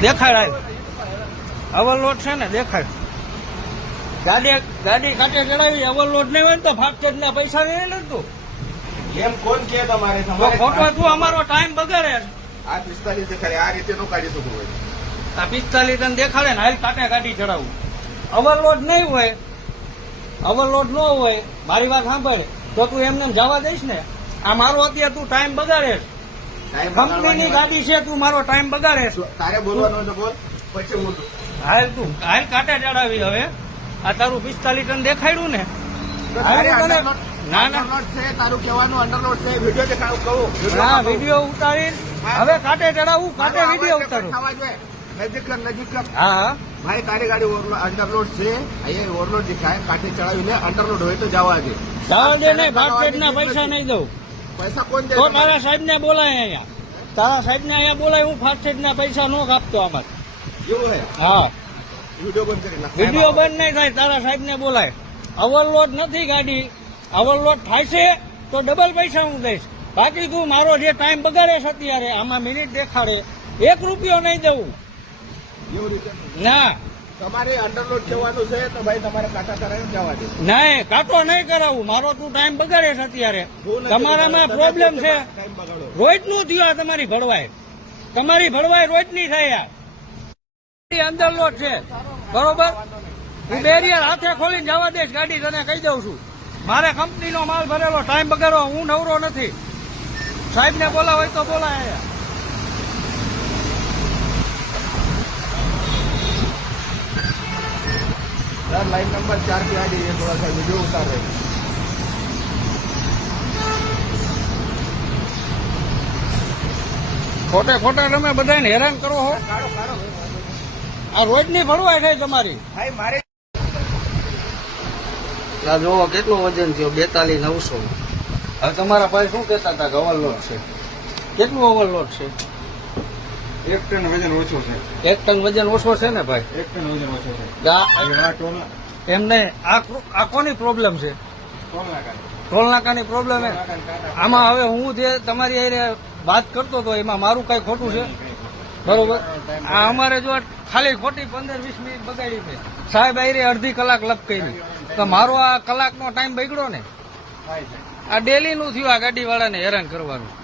દેખાડ ઓવરલોડ છે ને દેખાડ ગાડી કાંટે ચડાવી ઓવરલોડ નહીં હોય ને તો ફાસ્ટેગ ના પૈસા નહીં લેતું એમ કોણ કે તમારે ખોટો તું અમારો ટાઈમ બગાડે આ 45 દેખાડે આ રીતે નો કાઢી શકું હોય આ 45 તને દેખાડે ને હાલ કાંટે ગાડી ચડાવું ઓવરલોડ નહીં હોય ઓવરલોડ ન હોય મારી વાત સાંભળે તો તું એમને જવા દઈશ ને આ મારો અત્યારે તું ટાઈમ બગાડે કંપનીની ગાડી છે તું મારો ટાઈમ બગાડે તારે બોલવાનું છે બોલ પછી હું હાલ તું હાલ કાંટે ચડાવી હવે આ તારું 45 ટન દેખાડ્યું ને ના ના છે તારું કહેવાનું અંડરલોડ છે વિડીયો દેખાડું કહું ના વિડીયો ઉતારી હવે કાંટે ચડાવું કાંટે વિડીયો ઉતારું નજીક હા ભાઈ તારી ગાડી અંડરલોડ છે અહીંયા ઓવરલોડ દેખાય કાંઠે ચડાવીને અંડરલોડ હોય તો જવા દે જવા દે ને ફાસ્ટેગ ના પૈસા નહીં દઉં પૈસા કોણ દે તો તારા સાહેબ ને બોલાય અહીંયા તારા સાહેબ ને અહીંયા બોલાય હું ફાસ્ટેગ ના પૈસા નો કાપતો આમાં એવું હે હા વિડીયો બંધ કરી નાખ વિડીયો બંધ નહીં થાય તારા સાહેબ ને બોલાય ઓવરલોડ નથી ગાડી ઓવરલોડ થાય છે તો ડબલ પૈસા હું દઈશ બાકી તું મારો જે ટાઈમ બગાડે છે અત્યારે આમાં મિનિટ દેખાડે 1 રૂપિયો નહીં દઉં એવું રીતે ના તમારે અંડરલોડ કહેવાનું છે તો ભાઈ તમારે કાંટા કરાવીને જવા દે નહીં કાંટો નહીં કરાવું મારો તું ટાઈમ બગાડે છે અત્યારે તમારામાં પ્રોબ્લેમ છે ટાઈમ બગાડો રોજ નું થયું તમારી ભળવાય રોજ ની થાય યાર અંદર લોટ છે બરોબર હું બેરિયર હાથે ખોલીને જવા દઈશ ગાડી તને કહી દઉં છું મારે કંપનીનો માલ ભરેલો ટાઈમ બગાડો હું નવરો નથી સાહેબ ને બોલાવ હોય તો બોલાય लाइन नंबर 4 की गाड़ी है थोड़ा सा वीडियो उतार रहे ખોટે તમે બધાને હેરાન કરો છો આ રોજની ભરવાય થાય તમારી ભાઈ મારે આ જોવો કેટલું વજન થયો 42,900 હવે તમારા ભાઈ શું કહેતા હતા કે ઓવરલોડ છે કેટલું ઓવરલોડ છે 1 ટન વજન ઓછો છે 1 ટન વજન ઓછો છે ને ભાઈ 1 ટન વજન ઓછો છે એમને આ કોની પ્રોબ્લેમ છે ટોલ નાકાની પ્રોબ્લેમ હે આમાં હવે હું જે તમારી હારે વાત કરતો હતો એમાં મારું કઈ ખોટું છે બરોબર આ અમારે જો ખાલી ખોટી 15-20 મિનિટ બગાડી છે સાહેબ આયરે અડધી કલાક લપ કરી તો મારો આ કલાકનો ટાઈમ બગડ્યો ને આ ડેલી નું થયું આ ગાડી વાળાને હેરાન કરવાનું